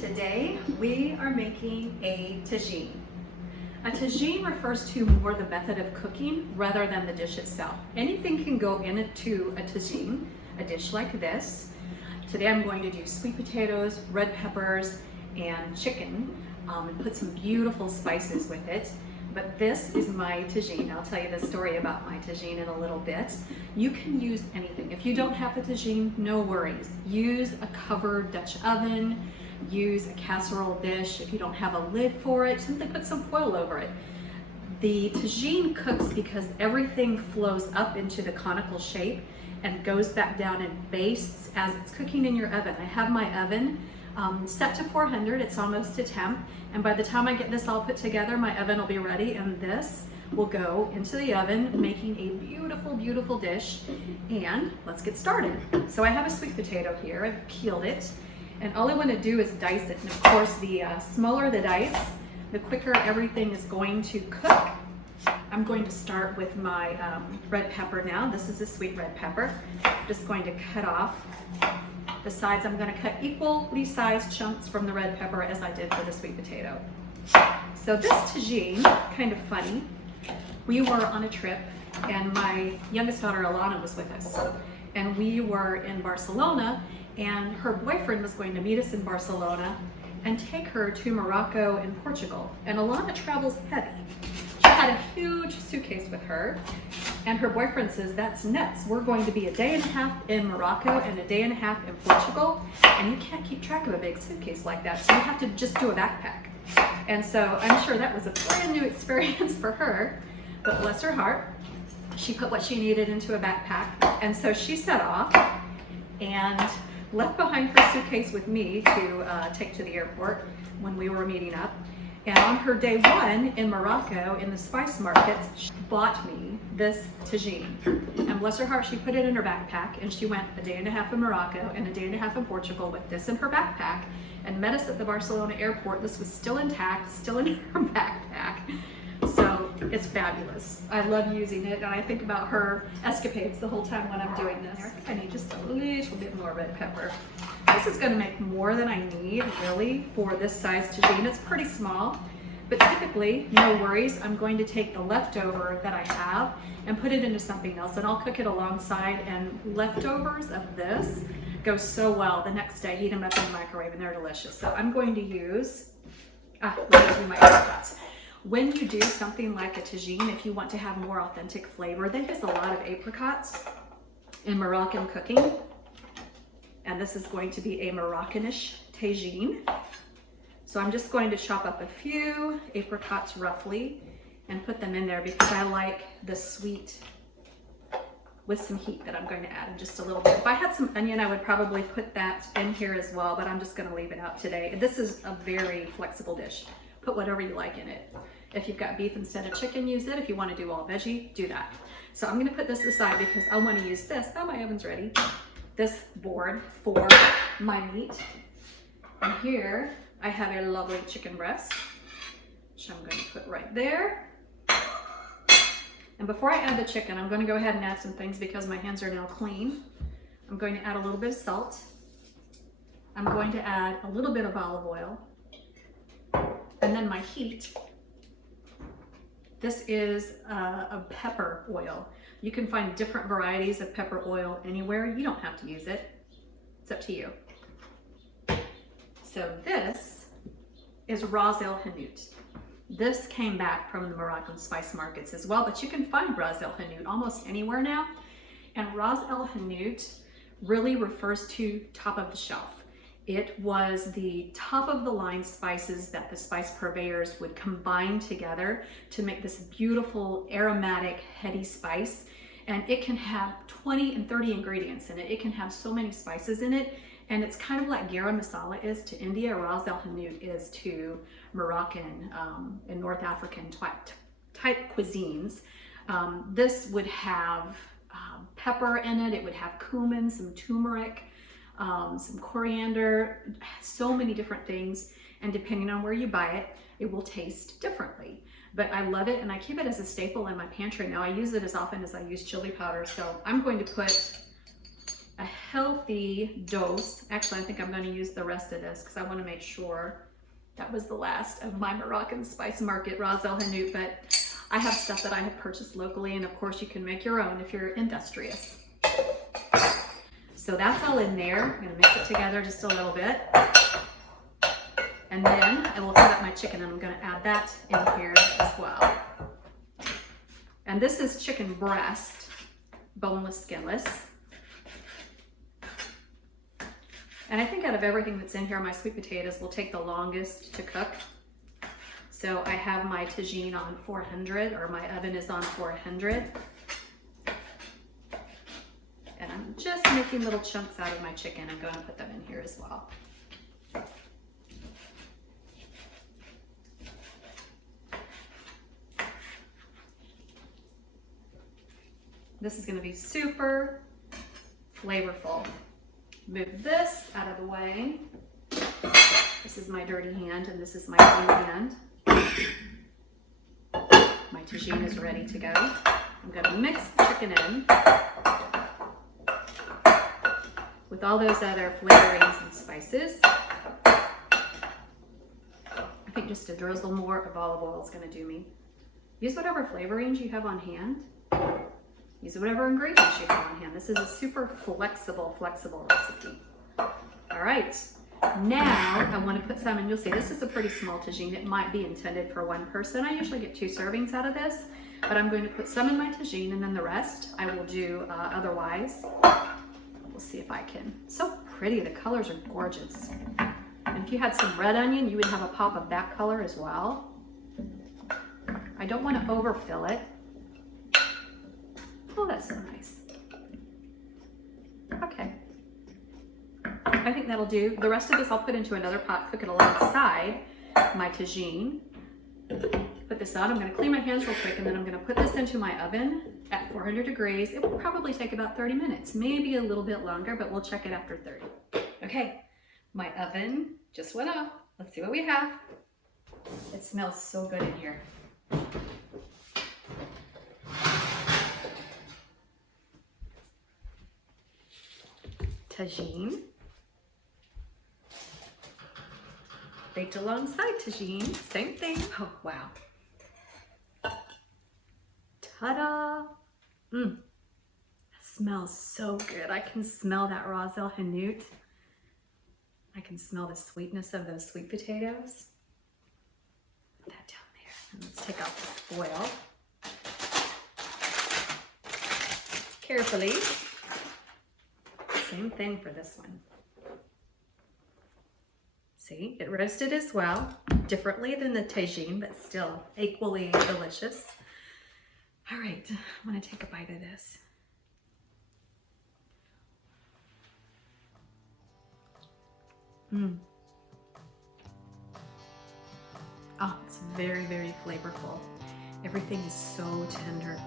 Today we are making a tagine. A tagine refers to more the method of cooking rather than the dish itself. Anything can go into a tagine, a dish like this. Today I'm going to do sweet potatoes, red peppers, and chicken, and put some beautiful spices with it. But this is my tagine. I'll tell you the story about my tagine in a little bit. You can use anything. If you don't have a tagine, no worries. Use a covered Dutch oven. Use a casserole dish. If you don't have a lid for it, simply put some foil over it. The tagine cooks because everything flows up into the conical shape and goes back down and bastes as it's cooking in your oven. I have my oven set to 400, it's almost to temp, and by the time I get this all put together, my oven will be ready, and this will go into the oven, making a beautiful, beautiful dish. And let's get started. So I have a sweet potato here, I've peeled it, and all I want to do is dice it. And of course, the smaller the dice, the quicker everything is going to cook. I'm going to start with my red pepper now. This is a sweet red pepper. I'm just going to cut off the sides. I'm going to cut equally sized chunks from the red pepper as I did for the sweet potato. So this tagine, kind of funny, we were on a trip and my youngest daughter Alana was with us. And we were in Barcelona, and her boyfriend was going to meet us in Barcelona and take her to Morocco and Portugal. And Alana travels heavy. She had a huge suitcase with her, and her boyfriend says, "That's nuts. We're going to be a day and a half in Morocco and a day and a half in Portugal, and you can't keep track of a big suitcase like that, so you have to just do a backpack." And so I'm sure that was a brand new experience for her, but bless her heart, she put what she needed into a backpack. And so she set off and left behind her suitcase with me to take to the airport when we were meeting up. And on her day one in Morocco, in the spice markets, she bought me this tagine. And bless her heart, she put it in her backpack, and she went a day and a half in Morocco and a day and a half in Portugal with this in her backpack, and met us at the Barcelona airport. This was still intact, still in her backpack. So it's fabulous. I love using it, and I think about her escapades the whole time when I'm doing this. I think I need just a little bit more red pepper. This is going to make more than I need, really, for this size tagine. It's pretty small, but typically, no worries. I'm going to take the leftover that I have and put it into something else, and I'll cook it alongside, and leftovers of this go so well. The next day, heat them up in the microwave, and they're delicious. So I'm going to use, let me do my apricots. When you do something like a tagine, if you want to have more authentic flavor, they use a lot of apricots in Moroccan cooking. And this is going to be a Moroccanish tagine. So I'm just going to chop up a few apricots roughly and put them in there because I like the sweet with some heat that I'm going to add in just a little bit. If I had some onion, I would probably put that in here as well, but I'm just going to leave it out today. This is a very flexible dish. Put whatever you like in it. If you've got beef instead of chicken, use it. If you want to do all veggie, do that. So I'm going to put this aside because I want to use this. Oh, my oven's ready. This board for my meat. And here I have a lovely chicken breast, which I'm going to put right there. And before I add the chicken, I'm going to go ahead and add some things because my hands are now clean. I'm going to add a little bit of salt. I'm going to add a little bit of olive oil. And then my heat. This is a pepper oil. You can find different varieties of pepper oil anywhere. You don't have to use it. It's up to you. So this is Ras El Hanout. This came back from the Moroccan spice markets as well, but you can find Ras El Hanout almost anywhere now. And Ras El Hanout really refers to top of the shelf. It was the top of the line spices that the spice purveyors would combine together to make this beautiful aromatic heady spice. And it can have 20 and 30 ingredients in it. It can have so many spices in it. And it's kind of like garam masala is to India, Ras El Hanout is to Moroccan and North African type cuisines. This would have pepper in it. It would have cumin, some turmeric, some coriander, so many different things, and depending on where you buy it, it will taste differently. But I love it, and I keep it as a staple in my pantry now. I use it as often as I use chili powder, so I'm going to put a healthy dose. Actually, I think I'm going to use the rest of this because I want to make sure that was the last of my Moroccan Spice Market Ras El Hanout, but I have stuff that I have purchased locally, and of course you can make your own if you're industrious. So that's all in there. I'm going to mix it together just a little bit. And then I will cut up my chicken, and I'm going to add that in here as well. And this is chicken breast, boneless, skinless. And I think out of everything that's in here, my sweet potatoes will take the longest to cook. So I have my tagine on 400, or my oven is on 400. And I'm just making little chunks out of my chicken. I'm going to put them in here as well. This is going to be super flavorful. Move this out of the way. This is my dirty hand, and this is my clean hand. My tagine is ready to go. I'm going to mix the chicken in with all those other flavorings and spices. I think just a drizzle more of olive oil is going to do me. Use whatever flavorings you have on hand. Use whatever ingredients you have on hand. This is a super flexible recipe. All right, now I want to put some, and you'll see this is a pretty small tagine. It might be intended for one person. I usually get 2 servings out of this, but I'm going to put some in my tagine, and then the rest I will do otherwise. We'll see if I can. So pretty, the colors are gorgeous. And if you had some red onion, you would have a pop of that color as well. I don't want to overfill it. Oh, that's so nice. Okay. I think that'll do. The rest of this I'll put into another pot, cook it alongside my tagine. Put this on. I'm going to clean my hands real quick, and then I'm going to put this into my oven at 400 degrees. It will probably take about 30 minutes, maybe a little bit longer, but we'll check it after 30. Okay, my oven just went off. Let's see what we have. It smells so good in here. Tagine, baked alongside tagine, same thing. Oh, wow. Ta-da! That smells so good. I can smell that Ras El Hanout. I can smell the sweetness of those sweet potatoes. Put that down there. And let's take off the foil. Carefully. Same thing for this one. See, it roasted as well, differently than the tagine, but still equally delicious. All right, I'm gonna take a bite of this. Oh, it's very, very flavorful. Everything is so tender.